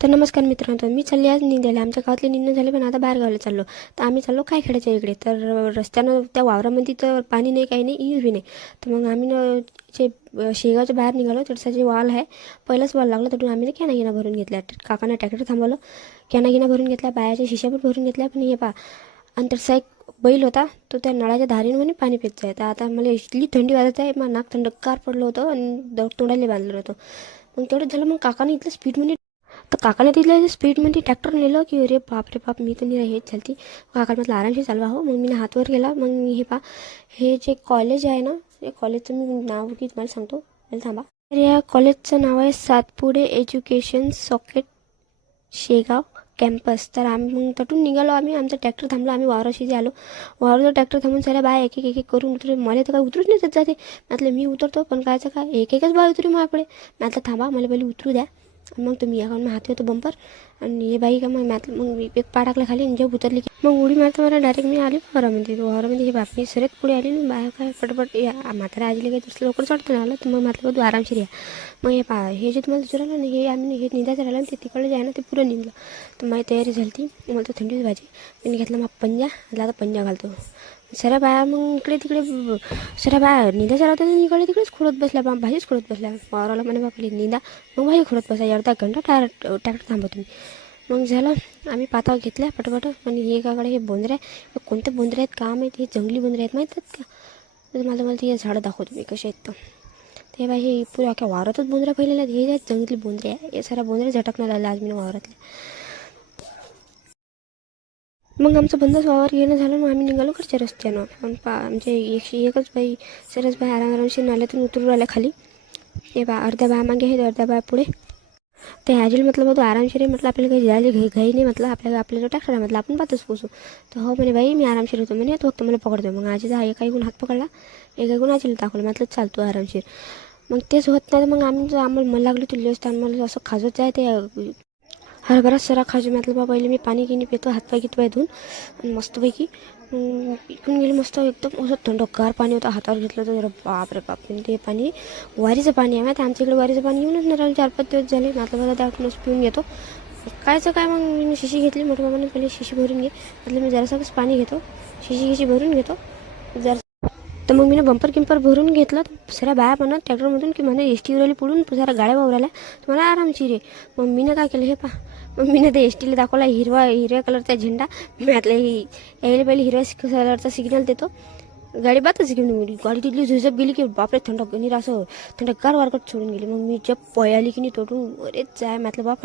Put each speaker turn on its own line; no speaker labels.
तर नमस्कार मित्रांनो मी चालली आज निघाले आमच्या गावातले निंदण झाले पण आता बाहेर गावाला चाललो. तर आम्ही चाललो काय खेळायच्या इकडे? तर रस्त्यानं त्या वावरामध्ये तर पाणी नाही काही नाही इहीर नाही. तर मग आम्ही न जे शेगावच्या बाहेर निघालो तसा जे वाल आहे पहिलाच वाल लागला तर आम्ही कॅना गिना भरून घेतल्या. काकानं ट्रॅक्टर थांबवलं. कॅना गिना भरून घेतल्या बायाच्या शिशा पण भरून घेतल्या पण हे पा आणि त्याचा एक बैल होता तो त्या नळाच्या धारीनं म्हणे पाणी पित आहे तर आता मला इतली थंडी वाजत आहे मग नाक थंडकार पडलं होतं आणि द- तोंडाला बांधलं होतं. मग तेवढं झालं मग काकाने इथलं स्पीडमध्ये तर काकाने तिथल्या स्पीडमध्ये ट्रॅक्टर नेलं की अरे बाप रे बाप मी तर नाही हेच चालती. काकाला म्हटलं आरामशी चालवा हो. मग मी हातवर गेला. मग मी हे पा हे जे कॉलेज आहे ना हे कॉलेजचं मी नाव की तुम्हाला सांगतो. मला थांबा. तर या कॉलेजचं नाव आहे Satpude education society Shegaon campus तर आम्ही मग तटून निघालो आम्ही. आमचा ट्रॅक्टर थांबला. आम्ही वावराशी आलो. वावराचा ट्रॅक्टर थांबून साऱ्या बाय एक एक एक करून उतरे मला तर काय उतरूच नाही देत जाते. म्हटलं मी उतरतो पण कायचं काय? एक एकच बाय उतरू माझ्याकडे. म्हटलं थांबा मला पहिले उतरू द्या. मग तुम्ही या मग हात तो बंपर आणि हे बाई का मग मात मग एक पा टाकला खाली आणि जेव्हा उतरली की मग उडी मारता मला डायरेक्ट मी आली वावरामध्ये वावरामध्ये हे बाप मी सरत पुढे आली ना बाया काय पटपट या म्हातारा आजीला काही दुसरं लवकर चढतो ना आलं तर मग म्हटलं तू आरामशीर या मग हे पा हे जे तुम्हाला दुसरं ना हे आम्ही हे निंदायचं राहिलं ते तिकडे जाय ना ते पुरं निंदलं तर माझी तयारी झाली ती मला तर थंडीच भाजी मी घेतला मग पंजा म्हटलं आता पंजा घालतो सऱ्या बाया मग इकडे तिकडे सऱ्या बाया निंदाच्या राहतात इकडे तिकडेच खोडत बसल्या बा भाजीच खोडत बसल्या पावराला म्हणे बापली निंदा मग भाजी खोडत बसा अर्धा घंटा टायर ट्रॅक्टर थांबवतो मी मग झालं आम्ही पाता घेतल्या पटपट आणि हे काकडे हे बोंदरे. हे कोणते बोंदरे आहेत काम आहेत हे जंगली बोंदरे आहेत माहीत आहेत का? तर मला मला ते झाडं दाखवतो मी कसे आहेत तर. ते बाई हे पुरे अख्या वावरातच बोंदऱ्या फैलेल्या आहेत. हे आहेत जंगली बोंदरे आहे. हे साऱ्या बोंदरे झटकणार आल्या आज मी वावरातल्या. मग आमचं बंदच वावर घेणं झालं मग आम्ही निघालो घरच्या रस्त्यानं. पण पा आमचे एकशे एकच बाई सरस बाई आराम नाल्यातून उतरून आल्या खाली. हे बा अर्ध्या बाया मागे आहेत अर्ध्या बाया पुढे. ते ह्याजील म्हटलं बघ तू आरामशीर आहे. म्हटलं आपल्याला काही जायला घाई घाई नाही म्हटलं आपल्याला आपल्याला ट्रॅक्टर म्हटलं आपण पातच पोचू तर हो म्हणे बाई मी आरामशीर होतो. म्हणे तो फक्त मला पकडतो. मग आजीचा एका ऐकून हात पकडला. एका ऐकून आजीला दाखवलं. म्हटलं चालतो आरामशीर. मग तेच होत नाही तर मग आम्ही जो आम्हाला मला लागली तुला असतं मला असं खाजत जाय ते हरभरा सरा खाजू म्हटलं बाबा पहिले मी पाणी गिनी पितो हातपाय गितपाय धुवून आणि मस्तपैकी मग इकडून गेली मस्त एकदम असं थंडगार पाणी होतं. हातावर घेतलं तर बाप रे बाप. ते पाणी वारीचं पाणी आहे माहिती आमच्या इकडे वारीचं पाणी येऊनच नाही राहिलं. चार पाच दिवस झाले. म्हटलं बाबा त्यातूनच पिऊन घेतो. कायचं काय मग? मी शिशी घेतली. मोठ्या मामाने पहिले शिशी भरून घे. म्हटलं मी जरासंच पाणी घेतो. शिशी घेशी भरून घेतो. जर तर मग मी बंपर किंपर भरून घेतलं सऱ्या बाया म्हणत ट्रॅक्टरमधून की म्हणजे एस टी उरायला पडून जरा गाड्या वावराल्या तुम्हाला आरामशीर आहे. मग मी काय केलं हे पा मग मी ते एस टीला दाखवला हिरवा हिरव्या कलरचा झेंडा. मी म्हटलं यायला पहिले हिरव्या कलरचा सिग्नल देतो. गाडी बातच घेऊन गेली गाडी तिथली झुजप गेली की बापरे थंड गणिर असं थंडगार वारकट सोडून गेली. मग मी जब पळाली की नाही तोडून. अरे जाय. मातलं बाप